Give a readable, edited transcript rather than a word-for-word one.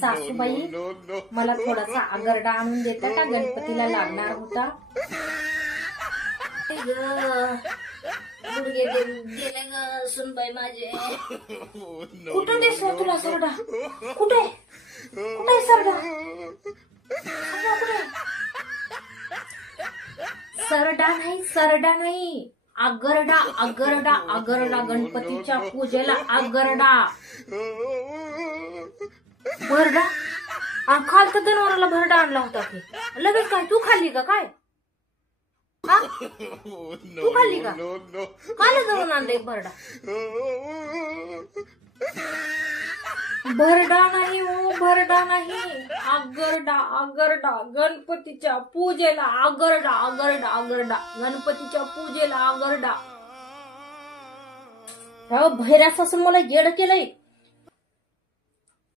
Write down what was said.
सासूबाई मला थोडासा आगरडा आणून देता का? गणपतीला लागणार होता. गुडघे गेले ग सुनबाई माझे. कुठं दिसला तुला सरडा? कुठे कुठे सरडा? सरडा नाही, सरडा नाही, आगरडा आगरडा आगरडा. गणपतीच्या पूजेला आगरडा. भरडा? खाल तर जनावराला भरडा आणला होता की लगेच. काय तू खाल्ली का? काय तू खाल्ली का? काल जाऊन आणलं एक भरडा. भरडा नाही हो, भरडा नाही, आगरडा आगरडा. गणपतीच्या पूजेला आगरडा आगरडा आगरडा. गणपतीच्या पूजेला आगरडा. भैरास असं मला येड केलंय.